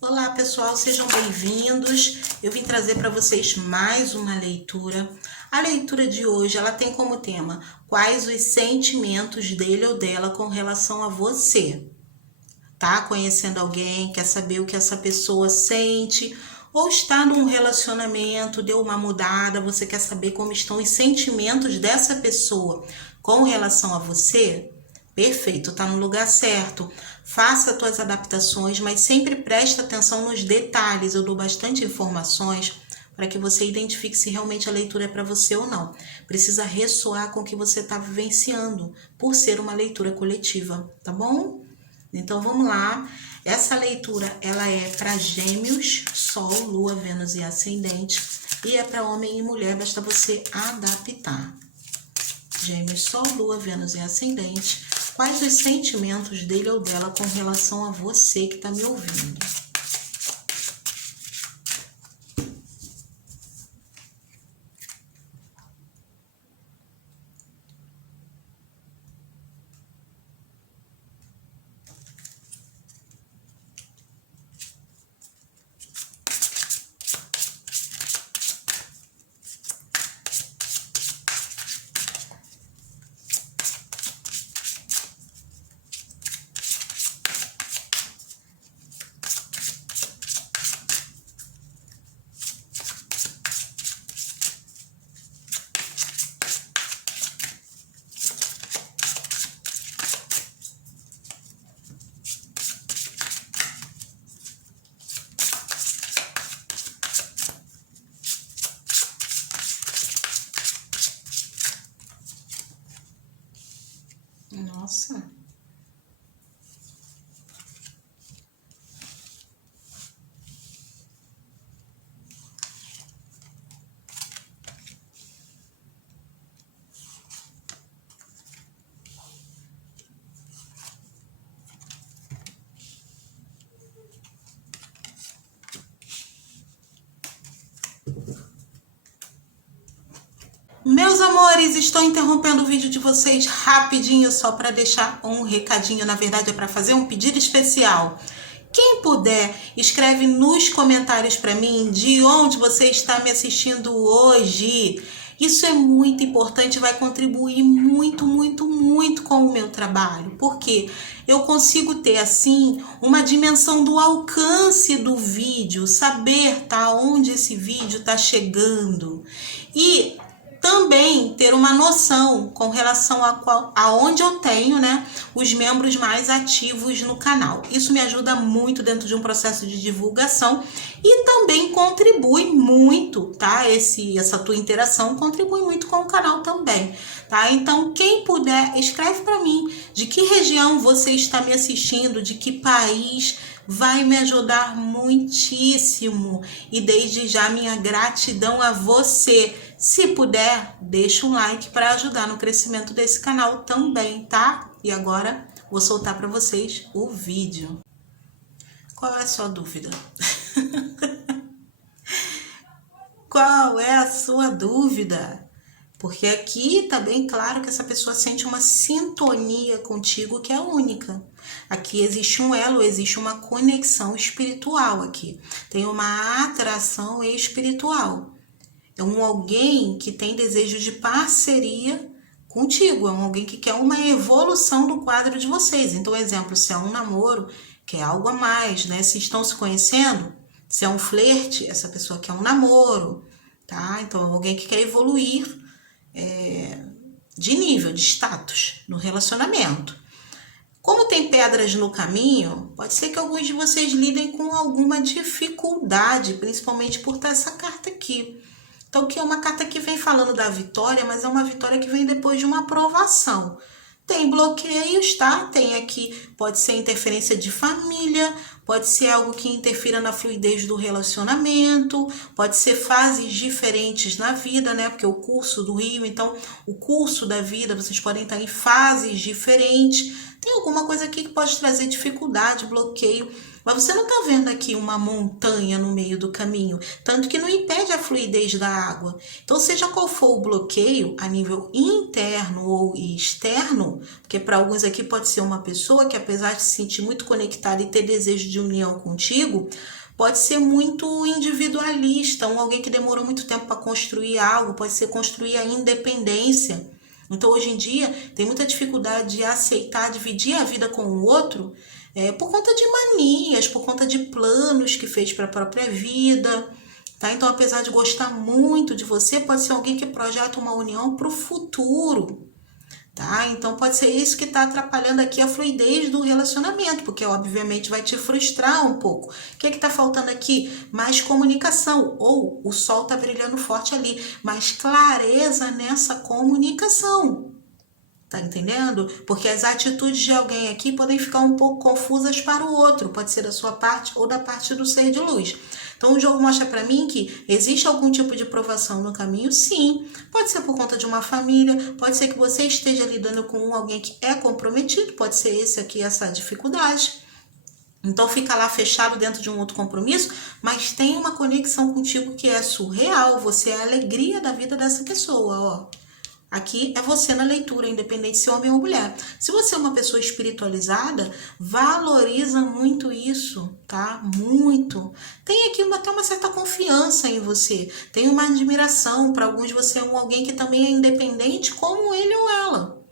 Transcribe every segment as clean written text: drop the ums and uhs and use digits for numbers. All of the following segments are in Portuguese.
Olá pessoal, sejam bem-vindos. Eu vim trazer para vocês mais uma leitura. A leitura de hoje, ela tem como tema quais os sentimentos dele ou dela com relação a você. Tá conhecendo alguém, quer saber o que essa pessoa sente, ou está num relacionamento, deu uma mudada, você quer saber como estão os sentimentos dessa pessoa com relação a você? Perfeito, tá no lugar certo. Faça as tuas adaptações, mas sempre preste atenção nos detalhes. Eu dou bastante informações para que você identifique se realmente a leitura é para você ou não. Precisa ressoar com o que você está vivenciando, por ser uma leitura coletiva, tá bom? Então vamos lá. Essa leitura ela é para Gêmeos, Sol, Lua, Vênus e Ascendente, e é para homem e mulher, basta você adaptar. Gêmeos, Sol, Lua, Vênus e Ascendente. Quais os sentimentos dele ou dela com relação a você que está me ouvindo? Nossa. Meus amores, estou interrompendo o vídeo de vocês rapidinho só para deixar um recadinho, na verdade é para fazer um pedido especial. Quem puder, escreve nos comentários para mim de onde você está me assistindo hoje. Isso é muito importante e vai contribuir muito com o meu trabalho, porque eu consigo ter assim uma dimensão do alcance do vídeo, saber tá onde esse vídeo está chegando e também ter uma noção com relação a onde eu tenho, né, os membros mais ativos no canal. Isso me ajuda muito dentro de um processo de divulgação e também contribui muito, tá? Essa tua interação contribui muito com o canal também, tá? Então, quem puder, escreve para mim de que região você está me assistindo, de que país, vai me ajudar muitíssimo. E desde já minha gratidão a você. Se puder, deixa um like para ajudar no crescimento desse canal também, tá? E agora vou soltar para vocês o vídeo. Qual é a sua dúvida? Qual é a sua dúvida? Porque aqui tá bem claro que essa pessoa sente uma sintonia contigo que é única. Aqui existe um elo, existe uma conexão espiritual aqui. Tem uma atração espiritual. É alguém que tem desejo de parceria contigo. É alguém que quer uma evolução do quadro de vocês. Então, exemplo, se é um namoro, quer algo a mais, né? Se estão se conhecendo, se é um flerte, essa pessoa quer um namoro, tá? Então, é alguém que quer evoluir de nível, de status no relacionamento. Como tem pedras no caminho, pode ser que alguns de vocês lidem com alguma dificuldade, principalmente por ter essa carta aqui. Então, que é uma carta que vem falando da vitória, mas é uma vitória que vem depois de uma aprovação. Tem bloqueios, tá? Tem aqui, pode ser interferência de família, pode ser algo que interfira na fluidez do relacionamento, pode ser fases diferentes na vida, né? Porque o curso do rio, então, o curso da vida, vocês podem estar em fases diferentes. Tem alguma coisa aqui que pode trazer dificuldade, bloqueio. Mas você não está vendo aqui uma montanha no meio do caminho, tanto que não impede a fluidez da água. Então, seja qual for o bloqueio, a nível interno ou externo, porque para alguns aqui pode ser uma pessoa que, apesar de se sentir muito conectada e ter desejo de união contigo, pode ser muito individualista, alguém que demorou muito tempo para construir algo, pode ser construir a independência. Então, hoje em dia, tem muita dificuldade de aceitar, dividir a vida com o outro, por conta de manias, por conta de planos que fez para a própria vida, tá? Então, apesar de gostar muito de você, pode ser alguém que projeta uma união para o futuro, tá? Então, pode ser isso que está atrapalhando aqui a fluidez do relacionamento, porque, obviamente, vai te frustrar um pouco. O que está faltando aqui? Mais comunicação, ou o sol está brilhando forte ali, mais clareza nessa comunicação. Tá entendendo? Porque as atitudes de alguém aqui podem ficar um pouco confusas para o outro, pode ser da sua parte ou da parte do ser de luz. Então o jogo mostra para mim que existe algum tipo de provação no caminho, sim. Pode ser por conta de uma família, pode ser que você esteja lidando com alguém que é comprometido, pode ser esse aqui, essa dificuldade. Então fica lá fechado dentro de um outro compromisso, mas tem uma conexão contigo que é surreal, você é a alegria da vida dessa pessoa, ó. Aqui é você na leitura, independente se é homem ou mulher. Se você é uma pessoa espiritualizada, valoriza muito isso, tá? Muito. Tem aqui até uma certa confiança em você. Tem uma admiração. Para alguns você é alguém que também é independente, como ele ou ela.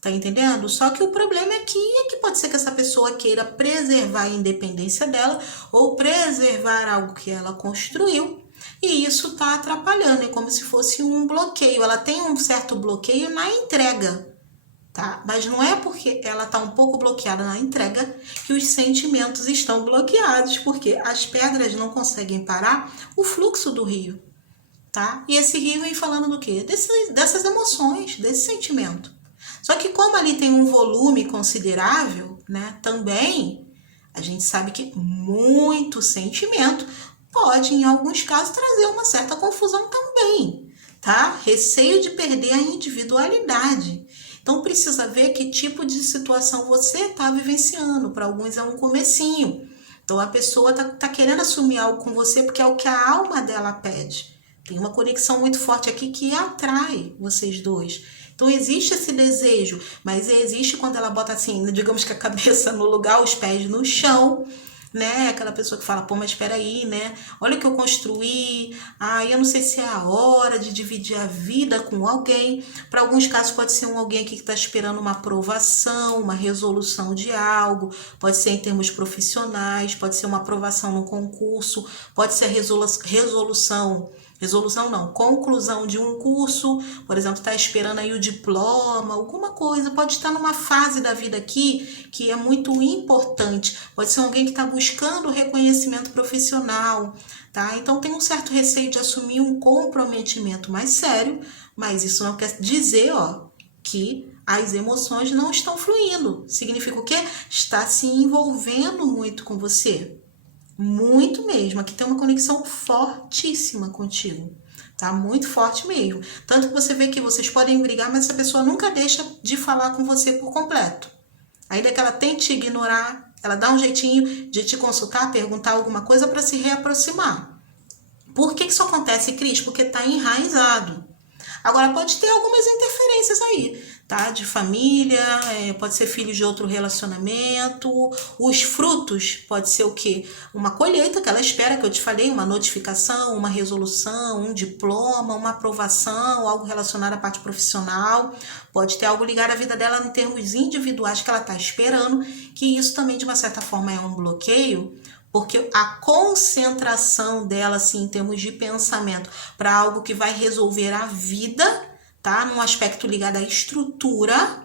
Tá entendendo? Só que o problema aqui é que pode ser que essa pessoa queira preservar a independência dela ou preservar algo que ela construiu. E isso está atrapalhando, é como se fosse um bloqueio. Ela tem um certo bloqueio na entrega, tá? Mas não é porque ela está um pouco bloqueada na entrega que os sentimentos estão bloqueados, porque as pedras não conseguem parar o fluxo do rio, tá? E esse rio vem falando do quê? Dessas emoções, desse sentimento. Só que como ali tem um volume considerável, né? Também a gente sabe que muito sentimento pode, em alguns casos, trazer uma certa confusão também, tá? Receio de perder a individualidade. Então, precisa ver que tipo de situação você está vivenciando. Para alguns é um comecinho. Então, a pessoa tá querendo assumir algo com você porque é o que a alma dela pede. Tem uma conexão muito forte aqui que atrai vocês dois. Então, existe esse desejo, mas existe quando ela bota assim, digamos que a cabeça no lugar, os pés no chão, né? Aquela pessoa que fala, pô, mas espera aí, né? Olha o que eu construí. Eu não sei se é a hora de dividir a vida com alguém. Para alguns casos pode ser alguém aqui que está esperando uma aprovação, uma resolução de algo. Pode ser em termos profissionais, pode ser uma aprovação no concurso, pode ser conclusão de um curso, por exemplo, está esperando aí o diploma, alguma coisa, pode estar numa fase da vida aqui que é muito importante, pode ser alguém que está buscando reconhecimento profissional, tá? Então tem um certo receio de assumir um comprometimento mais sério, mas isso não quer dizer, que as emoções não estão fluindo. Significa o quê? Está se envolvendo muito com você. Muito mesmo, aqui tem uma conexão fortíssima contigo, tá? Muito forte mesmo. Tanto que você vê que vocês podem brigar, mas essa pessoa nunca deixa de falar com você por completo. Ainda que ela tente te ignorar, ela dá um jeitinho de te consultar, perguntar alguma coisa para se reaproximar. Por que isso acontece, Cris? Porque está enraizado. Agora, pode ter algumas interferências aí, tá? De família, pode ser filho de outro relacionamento. Os frutos pode ser o quê? Uma colheita que ela espera, que eu te falei, uma notificação, uma resolução, um diploma, uma aprovação, algo relacionado à parte profissional. Pode ter algo ligado à vida dela em termos individuais que ela está esperando, que isso também, de uma certa forma, é um bloqueio, porque a concentração dela, assim, em termos de pensamento, para algo que vai resolver a vida, tá? Num aspecto ligado à estrutura,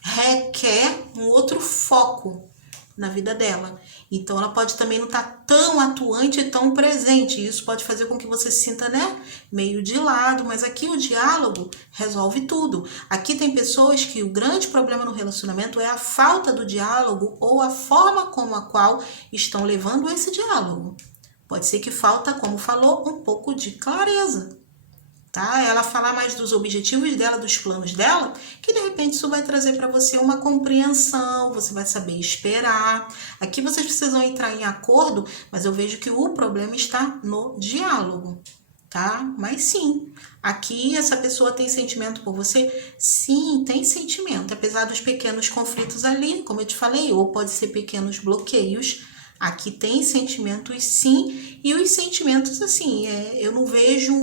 requer um outro foco na vida dela. Então, ela pode também não estar tão atuante e tão presente. Isso pode fazer com que você se sinta, né, meio de lado. Mas aqui o diálogo resolve tudo. Aqui tem pessoas que o grande problema no relacionamento é a falta do diálogo ou a forma como a qual estão levando esse diálogo. Pode ser que falta, como falou, um pouco de clareza. tá? Ela falar mais dos objetivos dela, dos planos dela, que de repente isso vai trazer para você uma compreensão, você vai saber esperar. Aqui vocês precisam entrar em acordo, mas eu vejo que o problema está no diálogo, tá? Mas sim, aqui essa pessoa tem sentimento por você? Sim, tem sentimento, apesar dos pequenos conflitos ali, como eu te falei, ou pode ser pequenos bloqueios. Aqui tem sentimentos sim, e os sentimentos assim, eu não vejo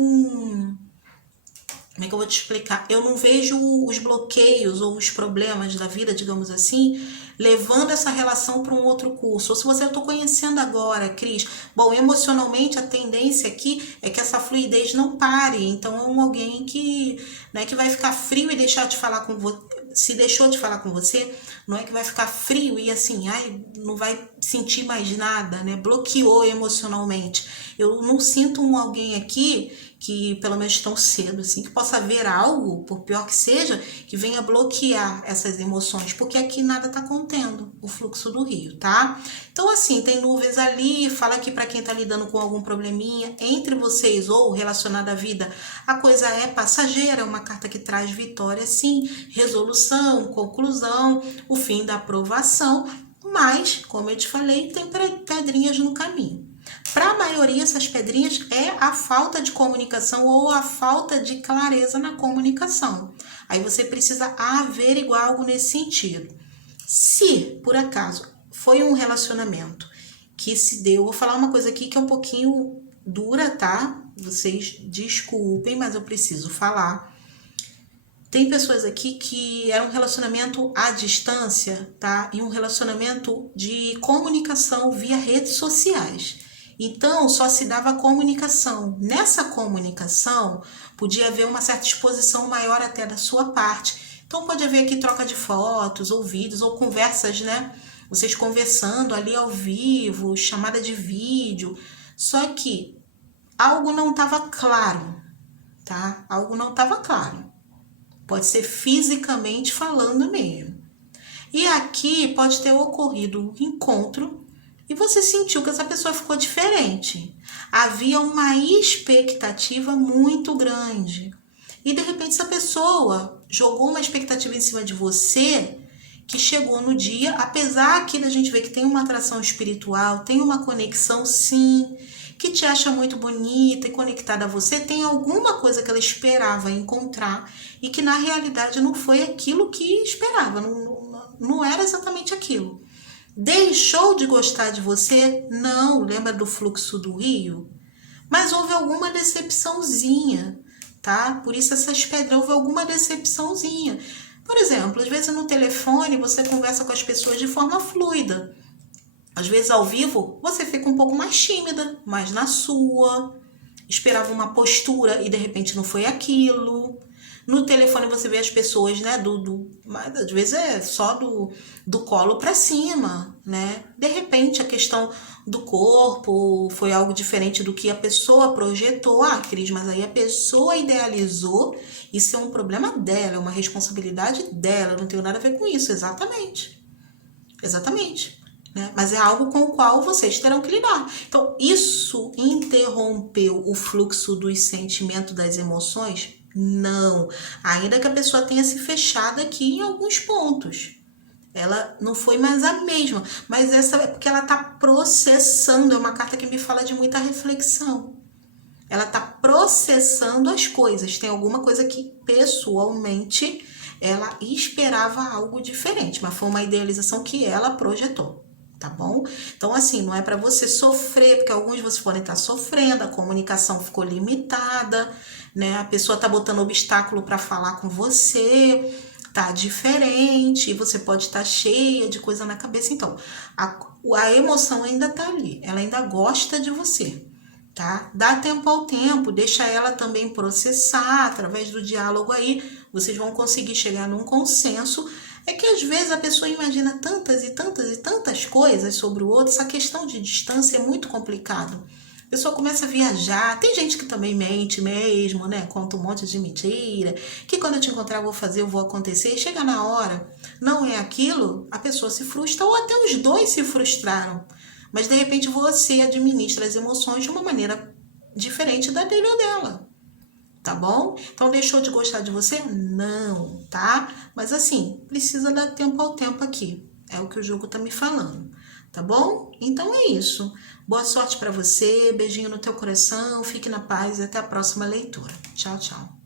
como é que eu vou te explicar? Eu não vejo os bloqueios ou os problemas da vida, digamos assim, levando essa relação para um outro curso. Ou se você eu estou conhecendo agora, Cris, bom, emocionalmente a tendência aqui é que essa fluidez não pare. Então é alguém que, né, que vai ficar frio e deixar de falar com você. Se deixou de falar com você, não é que vai ficar frio e assim, ai, não vai sentir mais nada, né? Bloqueou emocionalmente. Eu não sinto alguém aqui que, pelo menos tão cedo, assim, que possa haver algo, por pior que seja, que venha bloquear essas emoções, porque aqui nada tá contendo o fluxo do rio, tá? Então, assim, tem nuvens ali, fala aqui para quem tá lidando com algum probleminha entre vocês ou relacionado à vida, a coisa é passageira, é uma carta que traz vitória, sim, resolução, conclusão, o fim da aprovação, mas, como eu te falei, tem pedrinhas no caminho. Para a maioria, essas pedrinhas é a falta de comunicação ou a falta de clareza na comunicação. Aí você precisa averiguar algo nesse sentido. Se, por acaso, foi um relacionamento que se deu, vou falar uma coisa aqui que é um pouquinho dura, tá? Vocês desculpem, mas eu preciso falar. Tem pessoas aqui que era um relacionamento à distância, tá? E um relacionamento de comunicação via redes sociais. Então, só se dava comunicação. Nessa comunicação, podia haver uma certa exposição maior até da sua parte. Então, pode haver aqui troca de fotos, ou vídeos, ou conversas, né? Vocês conversando ali ao vivo, chamada de vídeo. Só que algo não estava claro, tá? Algo não estava claro. Pode ser fisicamente falando mesmo. E aqui pode ter ocorrido um encontro e você sentiu que essa pessoa ficou diferente. Havia uma expectativa muito grande. E de repente essa pessoa jogou uma expectativa em cima de você que chegou no dia, apesar aqui da gente ver que tem uma atração espiritual, tem uma conexão sim, que te acha muito bonita e conectada a você, tem alguma coisa que ela esperava encontrar e que na realidade não foi aquilo que esperava, não era exatamente aquilo. Deixou de gostar de você? Não, lembra do fluxo do rio? Mas houve alguma decepçãozinha, tá? Por isso essas pedras, houve alguma decepçãozinha. Por exemplo, às vezes no telefone você conversa com as pessoas de forma fluida. Às vezes ao vivo você fica um pouco mais tímida, mais na sua, esperava uma postura e de repente não foi aquilo. No telefone você vê as pessoas, né, mas às vezes é só do colo para cima, né? De repente a questão do corpo foi algo diferente do que a pessoa projetou. Ah, Cris, mas aí a pessoa idealizou, isso é um problema dela, é uma responsabilidade dela, eu não tenho nada a ver com isso, exatamente. Exatamente. Né? Mas é algo com o qual vocês terão que lidar. Então, isso interrompeu o fluxo dos sentimentos, das emoções? Não. Ainda que a pessoa tenha se fechado aqui em alguns pontos. Ela não foi mais a mesma. Mas essa é porque ela está processando. É uma carta que me fala de muita reflexão. Ela está processando as coisas. Tem alguma coisa que, pessoalmente, ela esperava algo diferente. Mas foi uma idealização que ela projetou. Tá bom? Então, assim, não é para você sofrer, porque alguns de vocês podem estar sofrendo, a comunicação ficou limitada, né? A pessoa tá botando obstáculo para falar com você, tá diferente, e você pode estar cheia de coisa na cabeça. Então, a emoção ainda tá ali, ela ainda gosta de você, tá? Dá tempo ao tempo, deixa ela também processar, através do diálogo aí, vocês vão conseguir chegar num consenso. É que às vezes a pessoa imagina tantas e tantas e tantas coisas sobre o outro, essa questão de distância é muito complicado. A pessoa começa a viajar, tem gente que também mente mesmo, né? Conta um monte de mentira, que quando eu te encontrar eu vou fazer, eu vou acontecer, e chega na hora, não é aquilo, a pessoa se frustra, ou até os dois se frustraram. Mas de repente você administra as emoções de uma maneira diferente da dele ou dela. tá bom? Então, deixou de gostar de você? Não, tá? Mas assim, precisa dar tempo ao tempo aqui. É o que o jogo tá me falando, tá bom? Então é isso. Boa sorte para você, beijinho no teu coração, fique na paz e até a próxima leitura. Tchau, tchau.